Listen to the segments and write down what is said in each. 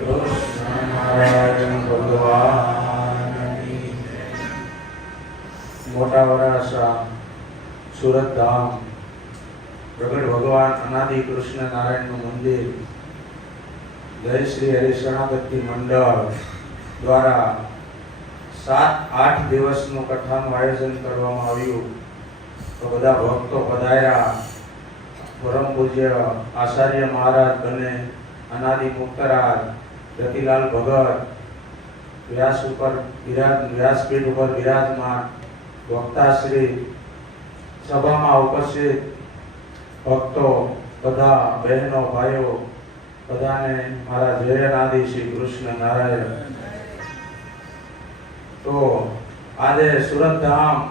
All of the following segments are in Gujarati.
કૃષ્ણ નારાયણ ભગવાનની મોટા વરાસા સુરત ધામ, પ્રગટ ભગવાન અનાદિ કૃષ્ણ નારાયણનું મંદિર, જય શ્રી હરિશરણાગતિ મંડળ દ્વારા સાત આઠ દિવસનું કથાનું આયોજન કરવામાં આવ્યું. તો બધા ભક્તો પધાર્યા. પરમ પૂજ્ય આચાર્ય મહારાજ બને, અનાદિ મુક્તરાજ રતિલાલ ભગત, વ્યાસ ઉપર વિરાજ, વ્યાસપીઠ ઉપર વિરાજમાન વક્તાશ્રી, સભામાં ઉપસ્થિત ભક્તો, બધા બહેનો, ભાઈઓ, બધાને મારા જયનાદિ શ્રી કૃષ્ણ નારાયણ. તો આજે સુરત ધામ,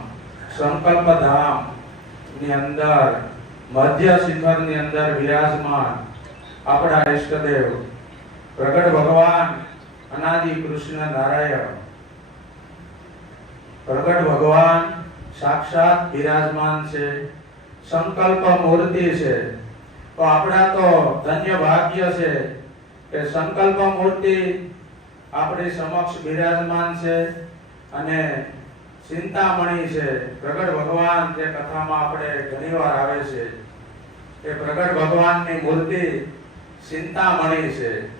સંકલ્પ ધામની અંદર મધ્ય શિખરની અંદર વિરાજમાન આપણા ઈષ્ટદેવ, પ્રગટ ભગવાન અનાદિ કૃષ્ણ નારાયણ. પ્રગટ ભગવાન સાક્ષાત બિરાજમાન છે, સંકલ્પ મૂર્તિ છે. તો આપણા તો ધન્ય ભાગ્ય છે કે સંકલ્પ મૂર્તિ આપણી સમક્ષ બિરાજમાન છે અને ચિંતામણી છે. પ્રગટ ભગવાન જે કથામાં આપણે ઘણીવાર આવે છે. કે પ્રગટ ભગવાનની મૂર્તિ ચિંતામણી છે.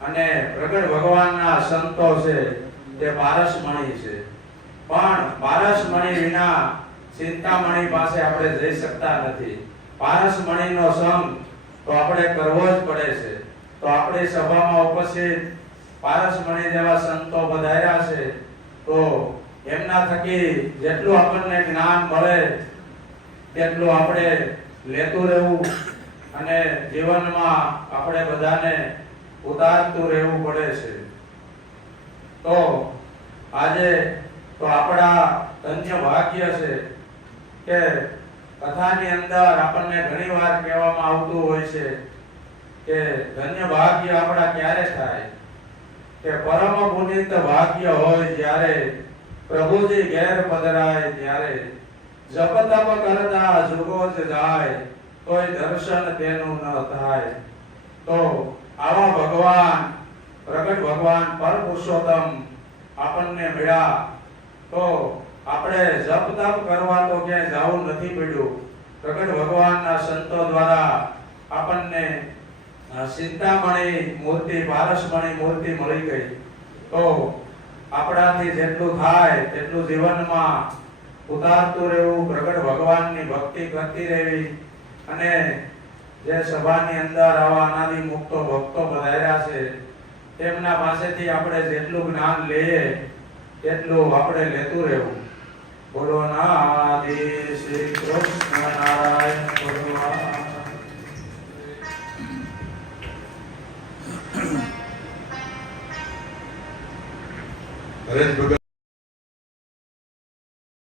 અને પ્રગટ ભગવાનના સંતો છે તે પારસમણી છે. પણ પારસમણી વિના ચિંતામણી પાસે આપણે જઈ શકતા નથી. પારસમણીનો સંગ તો આપણે કરવો જ પડે છે. તો આપણી સભામાં ઉપસ્થિત પારસમણી જેવા સંતો વધાર્યા છે. તો એમના થકી જેટલું આપણને જ્ઞાન મળે, તેટલું આપણે લેતું રહેવું અને જીવનમાં આપણે બધાને ઉતારતું રહેવું પડે છે. તો આજે તો આપણા ધન્ય ભાગ્ય છે કે કથાની અંદર આપણને ઘણી વાર કહેવામાં આવતું હોય છે કે ધન્ય ભાગ્ય આપણા ક્યારે થાય? કે પરમ પુનિત ભાગ્ય હોય જ્યારે પ્રભુજી ઘેર પધરાય ત્યારે જપ તપ કરતા જુગો જ જાય, તોય દર્શન તેનું ન થાય. તો આવા ભગવાન, પ્રગટ ભગવાન પર પુરુષોત્તમ આપણને મળ્યા. તો આપણે જપ તપ કરવા તો ક્યાંય જવું નથી પડ્યું. પ્રગટ ભગવાનના સંતો દ્વારા આપણને ચિંતામણી મૂર્તિ, પારસમણી મૂર્તિ મળી ગઈ. તો આપણાથી જેટલું થાય, તેટલું જીવનમાં ઉતારતું રહેવું, પ્રગટ ભગવાનની ભક્તિ કરતી રહેવી અને જે સભાની અંદર આવા અનાદિ મુક્તો ભક્તો પધાર્યા છે, તેમના પાસેથી આપણે જેટલું જ્ઞાન લઈએ, એટલું આપણે લેતું રહેવું. બોલો નાદિ શ્રી કૃષ્ણ નારાયણ ભગવાન. હરેશ ભગત